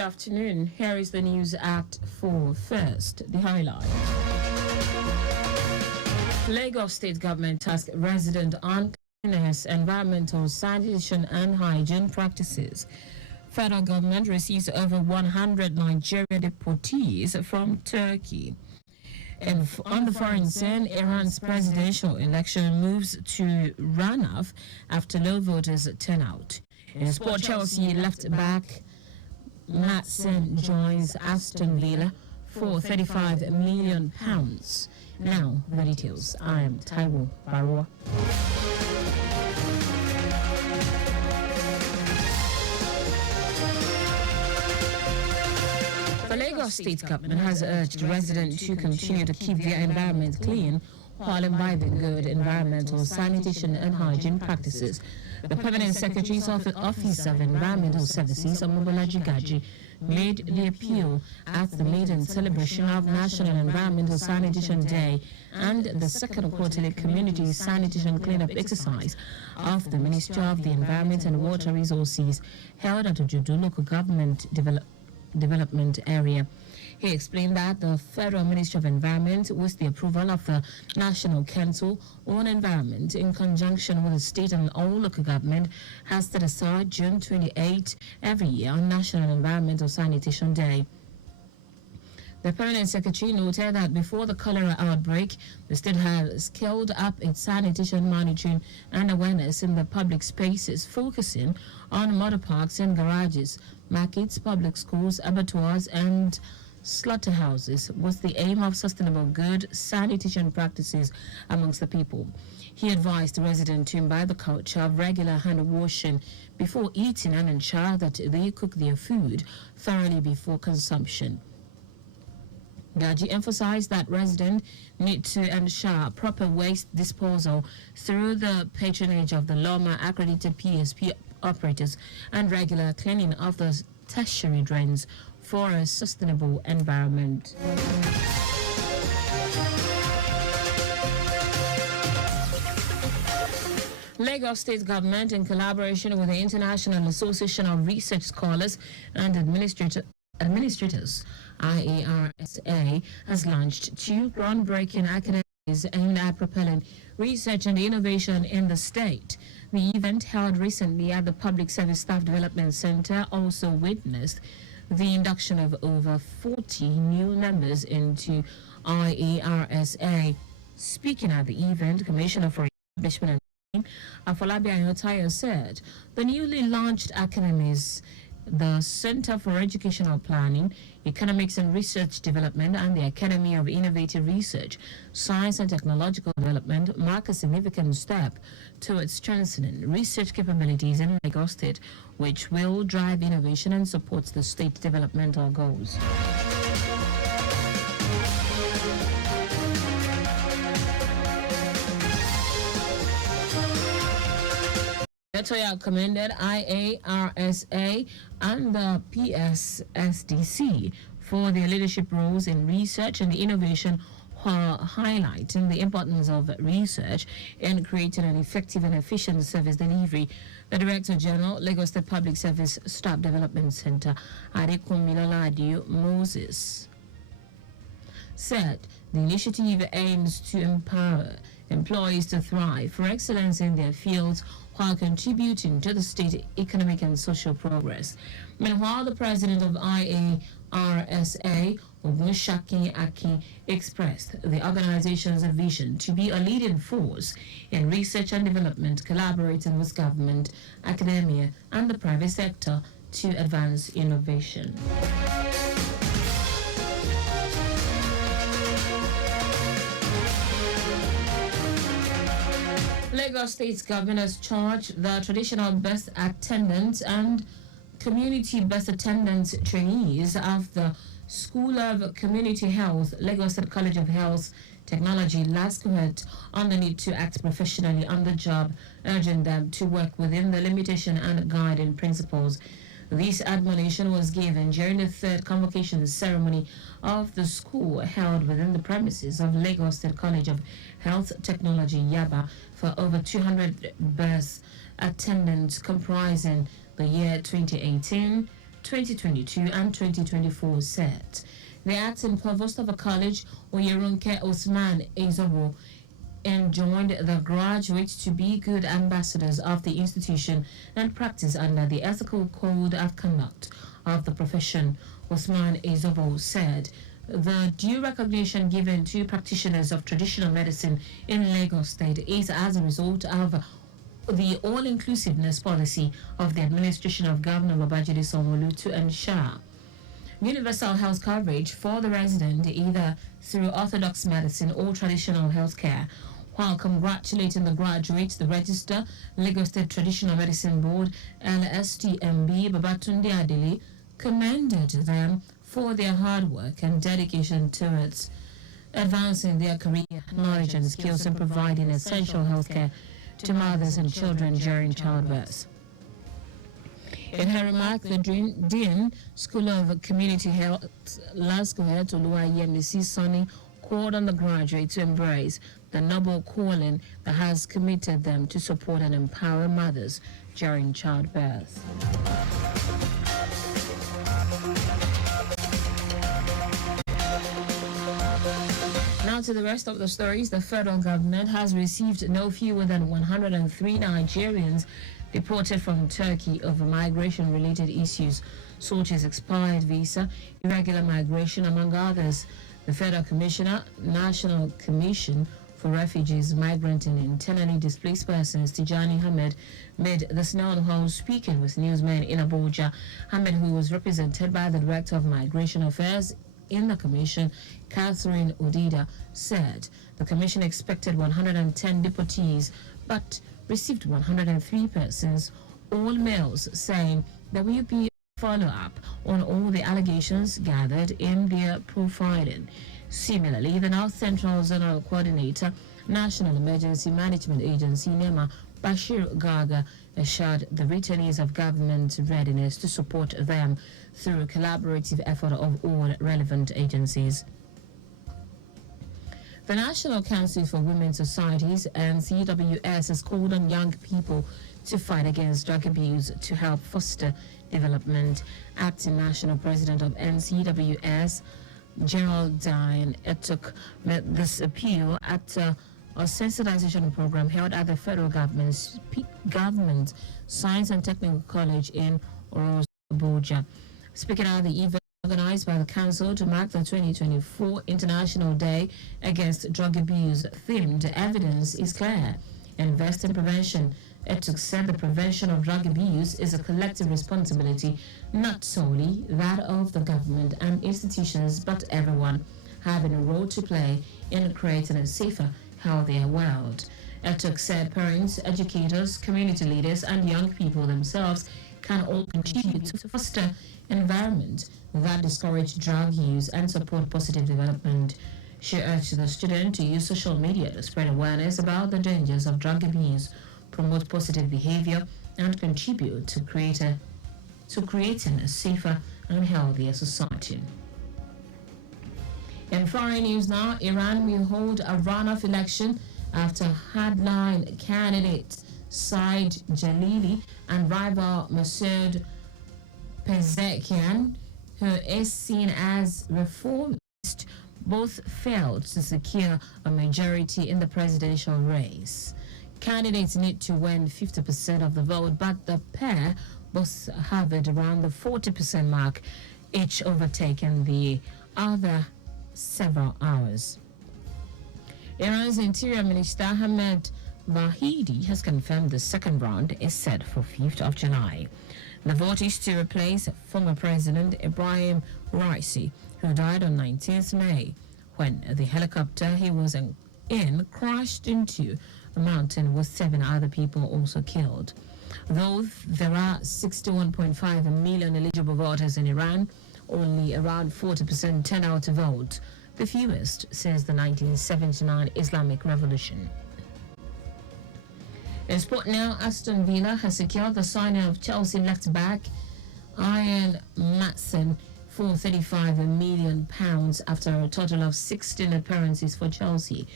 Good afternoon. Here is the news at 4. First, the highlight. Lagos State Government tasked resident on cleanliness, environmental sanitation and hygiene practices. Federal government receives over 100 Nigerian deportees from Turkey. And on the foreign scene, Iran's presidential election moves to runoff after low voters turnout. In sport, Chelsea left back Matson joins Aston Villa for £35 million. Now, the details. I am Taiwo Baruwa. The Lagos State Government has urged residents to continue to keep their environment clean while imbibing good environmental sanitation and hygiene practices. The Permanent Secretary's Office of Environmental Services, Omobolaji Gaji, made the appeal at the maiden celebration of National Environmental Sanitation Day and the second quarterly Community Sanitation Cleanup exercise of the Ministry of the Environment and Water Resources held at the Judu Local Government Development Area. He explained that the Federal Ministry of Environment, with the approval of the National Council on Environment, in conjunction with the state and all local government, has set aside June 28 every year on National Environmental Sanitation Day. The Permanent Secretary noted that before the cholera outbreak, the state has scaled up its sanitation monitoring and awareness in the public spaces, focusing on motor parks and garages, markets, public schools, abattoirs, and slaughterhouses, with the aim of sustainable good sanitation practices amongst the people. He advised the residents to imbibe the culture of regular hand washing before eating and ensure that they cook their food thoroughly before consumption. Gaji emphasized that residents need to ensure proper waste disposal through the patronage of the LOMA accredited PSP operators and regular cleaning of the tertiary drains for a sustainable environment. Lagos State Government, in collaboration with the International Association of Research Scholars and Administrators, IARSA, has launched 2 groundbreaking academies aimed at propelling research and innovation in the state. The event, held recently at the Public Service Staff Development Center, also witnessed the induction of over 40 new members into IARSA. Speaking at the event, Commissioner for Establishment and Afolabi Ayotayo said the newly launched academies, the Center for Educational Planning, Economics and Research Development, and the Academy of Innovative Research, Science and Technological Development, mark a significant step towards strengthening research capabilities in Lagos State, which will drive innovation and supports the state developmental goals. Toya commended IARSA and the PSSDC for their leadership roles in research and innovation, while highlighting the importance of research in creating an effective and efficient service delivery. The Director General, Lagos State Public Service Staff Development Center, Adekunmilola Moses, said the initiative aims to empower employees to thrive for excellence in their fields while contributing to the state economic and social progress. Meanwhile, the president of IARSA, Ogunshaki Aki, expressed the organization's vision to be a leading force in research and development, collaborating with government, academia, and the private sector to advance innovation. Lagos State Government has charged the traditional best attendants and community best attendants trainees of the School of Community Health, Lagos State College of Health Technology, LASCOHET, on the need to act professionally on the job, urging them to work within the limitation and guiding principles. This admonition was given during the 3rd convocation ceremony of the school held within the premises of Lagos State College of Health Technology, Yaba, for over 200 birth attendants comprising the year 2018, 2022 and 2024 set. The acting provost of a college, Oyerunke Osman Ezobo, enjoined the graduates to be good ambassadors of the institution and practice under the ethical code of conduct of the profession. Osman Ezobo said the due recognition given to practitioners of traditional medicine in Lagos State is as a result of the all-inclusiveness policy of the administration of Governor Babajide Sanwo-Olu to ensure universal health coverage for the resident either through orthodox medicine or traditional health care. While congratulating the graduates, the Register, Lagos State Traditional Medicine Board, LSTMB, Babatunde Adele, commended them for their hard work and dedication towards advancing their career, knowledge and skills and providing essential health care to mothers and children during childbirth. In her remark, the Dean, School of Community Health, Lasco Head Oluwayemisi Sonny, called on the graduates to embrace the noble calling that has committed them to support and empower mothers during childbirth. Now to the rest of the stories. The federal government has received no fewer than 103 Nigerians deported from Turkey over migration-related issues, such as expired visa, irregular migration, among others. The Federal Commissioner, National Commission for Refugees, Migrant and Internally Displaced Persons, Tijani Ahmed, made this known while speaking with newsmen in Abuja. Ahmed, who was represented by the Director of Migration Affairs in the Commission, Catherine Odida, said the Commission expected 110 deportees, but received 103 persons, all males, saying there will be follow-up on all the allegations gathered in their profiling. Similarly, the North Central Zonal Coordinator, National Emergency Management Agency, NEMA, Bashir Gaga, assured the returnees of government readiness to support them through a collaborative effort of all relevant agencies. The National Council for Women's Societies, NCWS, has called on young people to fight against drug abuse to help foster development. Acting National President of NCWS, Geraldine Etuk, made this appeal at a sensitization program held at the federal government Science and Technical College in Abuja. Speaking at the event organized by the Council to mark the 2024 International Day Against Drug Abuse, themed "Evidence is Clear. Invest in Prevention." Etuk said the prevention of drug abuse is a collective responsibility, not solely that of the government and institutions, but everyone having a role to play in creating a safer, healthier world. Etuk said parents, educators, community leaders, and young people themselves can all contribute to foster environment that discourage drug use and support positive development. She urged the student to use social media to spread awareness about the dangers of drug abuse, promote positive behavior, and contribute to creating a safer and healthier society. In foreign news now, Iran will hold a runoff election after hardline candidates Said Jalili and rival Masoud Pezeshkian, who is seen as reformist, both failed to secure a majority in the presidential race. Candidates need to win 50% of the vote, but the pair both hovered around the 40% mark, each overtaking the other several hours. Iran's Interior Minister Ahmed Vahidi has confirmed the second round is set for 5th of July. The vote is to replace former President Ibrahim Raisi, who died on 19th May when the helicopter he was in crashed into a mountain with 7 other people also killed. Though there are 61.5 million eligible voters in Iran, only around 40% turn out to vote, the fewest since the 1979 Islamic Revolution. In sport now, Aston Villa has secured the signing of Chelsea left-back Ian Maatsen for £35 million after a total of 16 appearances for Chelsea.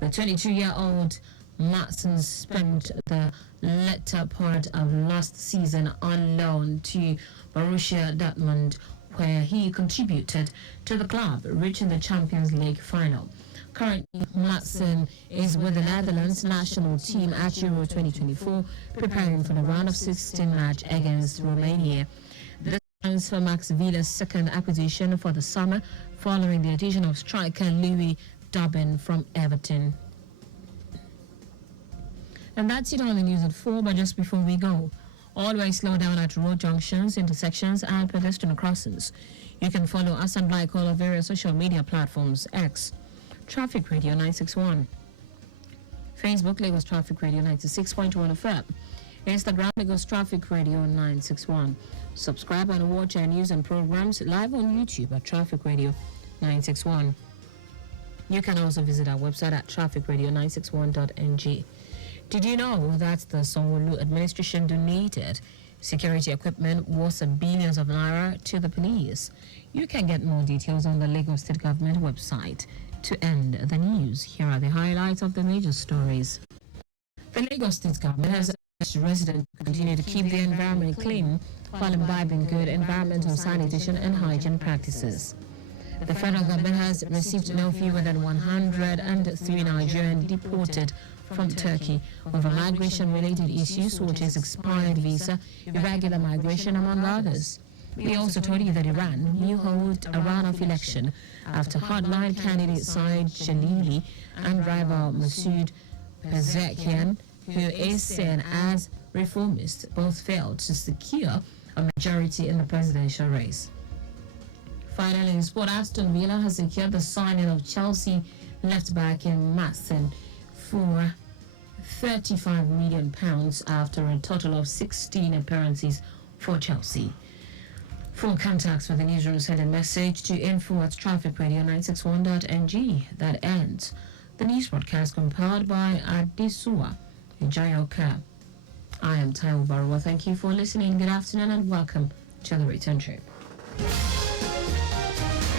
The 22-year-old Matson spent the latter part of last season on loan to Borussia Dortmund, where he contributed to the club reaching the Champions League final. Currently, Matson is with the Netherlands national team at Euro 2024, preparing for the round of 16 match against Romania. This transfer marks Villa's second acquisition for the summer, following the addition of striker Louis Dobbin from Everton. And that's it on the news at 4, but just before we go, always slow down at road junctions, intersections, and pedestrian crossings. You can follow us and like all our various social media platforms: X, Traffic Radio 961, Facebook, Lagos Traffic Radio 96.1 FM, Instagram, Lagos Traffic Radio 961. Subscribe and watch our news and programs live on YouTube at Traffic Radio 961. You can also visit our website at trafficradio961.ng. Did you know that the Sanwo-Olu administration donated security equipment worth billions of naira to the police? You can get more details on the Lagos State Government website. To end the news, here are the highlights of the major stories. The Lagos State Government has urged residents to continue to keep the environment clean while imbibing good environmental sanitation and hygiene practices. The federal government has received no fewer than 103 Nigerians deported from Turkey over migration-related issues such as expired visa, irregular migration, among others. We also told you that Iran will hold a runoff election after hardline candidate Saeed Jalili and rival Masoud Pezeshkian, who is seen as reformist, both failed to secure a majority in the presidential race. Finally, in sport, Aston Villa has secured the signing of Chelsea left-back in Matson for £35 million after a total of 16 appearances for Chelsea. For contacts with the newsroom, send a message to info@trafficradio961.ng. That ends the news broadcast compiled by Adesua. Enjoy your care. I am Taiwo Baruwa. Thank you for listening. Good afternoon and welcome to the return trip.